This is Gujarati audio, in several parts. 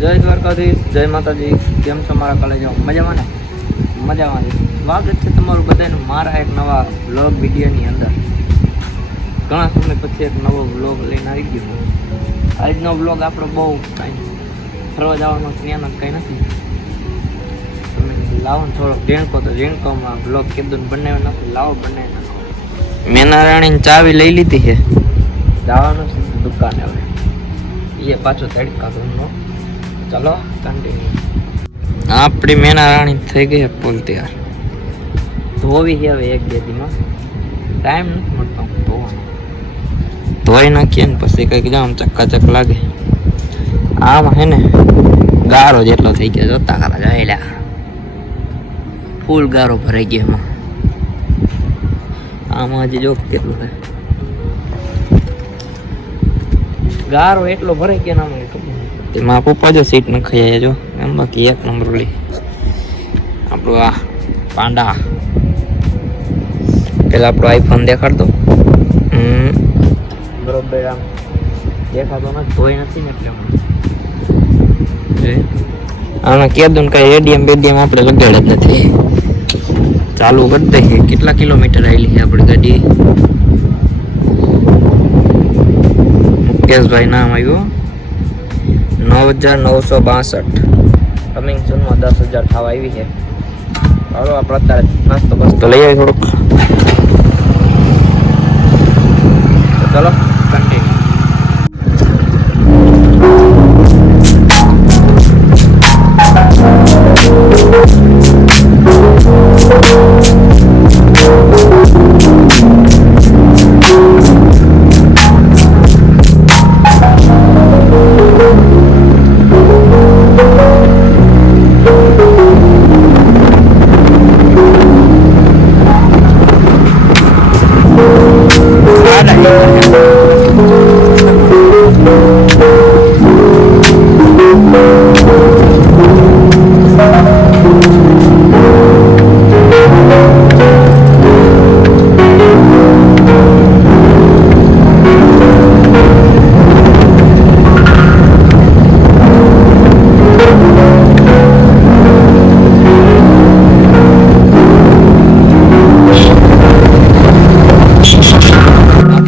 જય દ્વારકાધીશ, જય માતાજી. કેમ છો મારા કોલેજો? મજામાં ને? મજામાં સ્વાગત છે તમારું બધાને મારા એક નવા બ્લોગ વિડીયોની અંદર. ઘણા સમય પછી એક નવો બ્લોગ લઈને આવી ગયો આજનો બ્લોગ આપણો બહુ કાંઈ ફરવા જવાનો જ કંઈ નથી. તમે લાવો ને થોડોક રેણકો તો રેણકોમાં બ્લોગ ને બનાવ્યો નથી, લાવો બનાવી નાખો મેં નારાયણીની ચાવી લઈ લીધી છે. જવાનું છે દુકાને હવે. એ પાછો તડકા ધૂમનો ચલો. કન્ટિન્યુ આપણી મેના રાણી થઈ ગઈ ફૂલ પુલ તૈયાર. ધોવી છે હવે એક બે દીમાં. ટાઈમ નથી મળતો ધોવાનો. ધોઈ નાખીએ ને પછી કંઈક જામ ચક્કાચક લાગે. આમ હે ને ગારો જેટલો થઈ ગયો જોતા ખરા જાયલા. ફૂલ ગારો ભરાઈ ગયો એમાં. આમાં હજી જો કેટલું ગારો એટલો ભરાઈ ગયો ને આમાં તેમાં પપ્પા જો સીટ નખાઈ આવ્યા જો. એમ બાકી એક નંબર લી આપણું આ પાંડા. પેલા આપણો આઈફોન દેખાડતો. બરોબર આમ દેખાતો નથી ધોઈ નથી ને એટલે. આને કીધું ને કાંઈ એડીએમ બેડીએમ આપણે લગાડ્યા જ નથી. ચાલુ કરી દઈએ. કેટલા કિલોમીટર આવેલી છે આપણી ગાડી? મુકેશભાઈ નામ આવ્યું. નવ હજાર નવસો બાસઠ કમિંગ સૂનમાં દસ હજાર થવા આવી છે. ચાલો આપણે અત્યારે નાસ્તો બસ્તો લઈ આવી થોડુંક. ચાલો ચલો.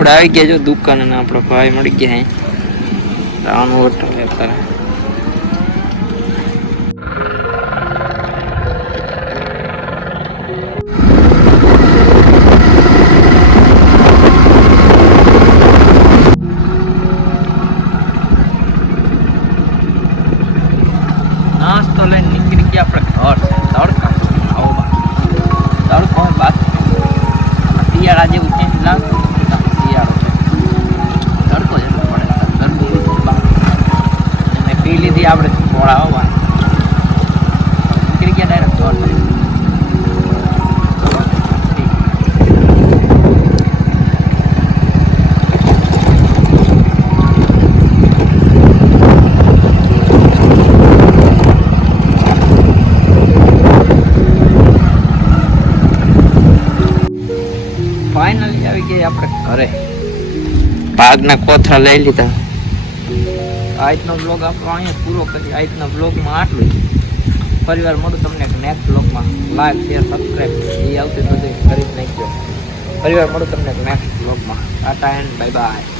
આપણે આવી ગયા જો દુકાન અને આપણો ભાઈ મળી ગયા હોટલ છે અત્યારે. નાસ્તો લઈને નીકળી ગયા આપણે ઘર. મેં આપણે આવવા નીકળી ગયા ડાયરેક્ટ ઠીક. ફાઇનલી આવી ગઈ આપણે ઘરે. ભાગના કોથળા લઈ લીધા. આજનો બ્લોગ આપણો અહીંયા પૂરો કરી આજના બ્લોગમાં આટલું જ. ફરીવાર મળું તમને નેક્સ્ટ બ્લોગમાં લાઈક શેર સબસ્ક્રાઈબ એ આવતી બધું કરી જ નાખજો. ફરીવાર મળું તમને નેક્સ્ટ બ્લોગમાં ટાટા એન્ડ બાય બાય